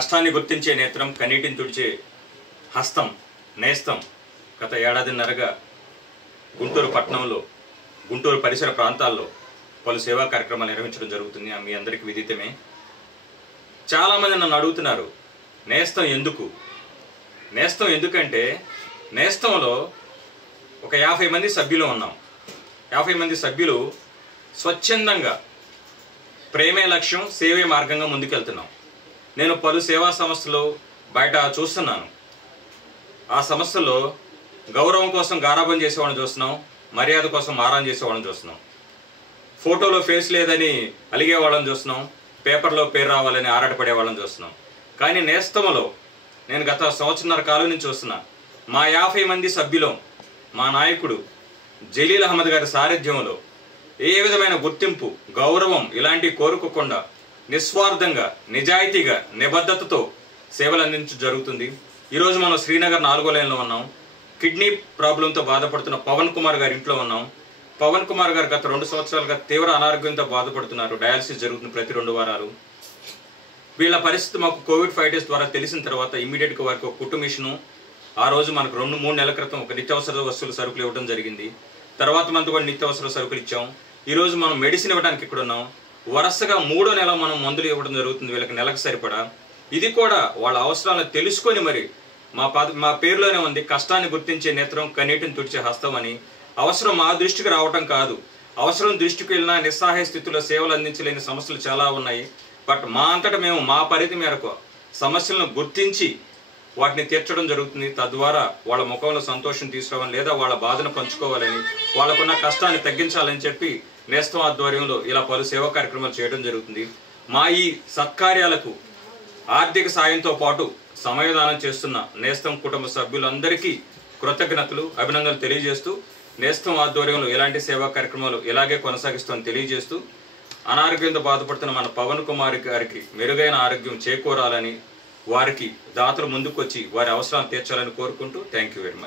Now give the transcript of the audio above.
కష్టాన్ని గుర్తించే నేత్రం, కన్నీటిని తుడిచే హస్తం, నేస్తం గత ఏడాదిన్నరగా గుంటూరు పట్టణంలో, గుంటూరు పరిసర ప్రాంతాల్లో పలు సేవా కార్యక్రమాలు నిర్వహించడం జరుగుతుంది. మీ అందరికీ విదితమే. చాలామంది నన్ను అడుగుతున్నారు, నేస్తం ఎందుకు? నేస్తం ఎందుకంటే నేస్తంలో ఒక 50 మంది సభ్యులు ఉన్నాం. 50 మంది సభ్యులు స్వచ్ఛందంగా ప్రేమే లక్ష్యం, సేవే మార్గంగా ముందుకెళ్తున్నాం. నేను పలు సేవా సంస్థలు బయట చూస్తున్నాను. ఆ సంస్థల్లో గౌరవం కోసం గారాబం చేసేవాళ్ళని చూస్తున్నాం, మర్యాద కోసం మారాన్ చేసేవాళ్ళని చూస్తున్నాం, ఫోటోలో ఫేస్ లేదని అలిగే వాళ్ళని చూస్తున్నాం, పేపర్లో పేరు రావాలని ఆరాటపడే వాళ్ళని చూస్తున్నాం. కానీ నేస్తంలో నేను గత సంవత్సరన్నర కాలం నుంచి చూస్తున్నా. మా 50 మంది సభ్యులం మా నాయకుడు జలీల్ అహ్మద్ గారి సారథ్యంలో ఏ విధమైన గుర్తింపు, గౌరవం ఇలాంటివి కోరుకోకుండా నిస్వార్థంగా, నిజాయితీగా, నిబద్ధతతో సేవలు అందించడం జరుగుతుంది. ఈరోజు మనం శ్రీనగర్ 4వ లైన్లో ఉన్నాం. కిడ్నీ ప్రాబ్లంతో బాధపడుతున్న పవన్ కుమార్ గారి ఇంట్లో ఉన్నాం. పవన్ కుమార్ గారు గత 2 సంవత్సరాలుగా తీవ్ర అనారోగ్యంతో బాధపడుతున్నారు. డయాలసిస్ జరుగుతుంది ప్రతి 2 వారాలు. వీళ్ళ పరిస్థితి మాకు కోవిడ్ 5 days ద్వారా తెలిసిన తర్వాత ఇమీడియట్గా వారికి ఒక కుట్టు మిషను, ఆ రోజు మనకు 2-3 నెలల క్రితం ఒక నిత్యావసర వస్తువుల సరుకులు ఇవ్వడం జరిగింది. తర్వాత మనతో కూడా నిత్యావసర సరుకులు ఇచ్చాం. ఈరోజు మనం మెడిసిన్ ఇవ్వడానికి ఇక్కడ ఉన్నాం. వరుసగా 3వ నెల మనం మందులు ఇవ్వడం జరుగుతుంది వీళ్ళకి, నెలకు సరిపడా. ఇది కూడా వాళ్ళ అవసరాలను తెలుసుకొని మరి మా పేరులోనే ఉంది, కష్టాన్ని గుర్తించే నేత్రం, కన్నీటిని తుడిచే హస్తం అని. అవసరం మా దృష్టికి రావటం కాదు, అవసరం దృష్టికి వెళ్ళినా నిస్సహాయ స్థితిలో సేవలు అందించలేని సమస్యలు చాలా ఉన్నాయి. బట్ మా అంతటా మేము మా పరిధి మేరకు సమస్యలను గుర్తించి వాటిని తీర్చడం జరుగుతుంది. తద్వారా వాళ్ళ ముఖంలో సంతోషం తీసుకురావాలని, లేదా వాళ్ళ బాధను పంచుకోవాలని, వాళ్ళకున్న కష్టాన్ని తగ్గించాలని చెప్పి నేస్తం ఆధ్వర్యంలో ఇలా పలు సేవా కార్యక్రమాలు చేయడం జరుగుతుంది. మా ఈ సత్కార్యాలకు ఆర్థిక సాయంతో పాటు సమయదానం చేస్తున్న నేస్తం కుటుంబ సభ్యులందరికీ కృతజ్ఞతలు, అభినందనలు తెలియజేస్తూ, నేస్తం ఆధ్వర్యంలో ఎలాంటి సేవా కార్యక్రమాలు ఇలాగే కొనసాగిస్తామని తెలియజేస్తూ, అనారోగ్యంతో బాధపడుతున్న మన పవన్ కుమార్ గారికి మెరుగైన ఆరోగ్యం చేకూరాలని, వారికి దాతలు ముందుకొచ్చి వారి అవసరాలు తీర్చాలని కోరుకుంటూ థ్యాంక్ యూ వెరీ మచ్.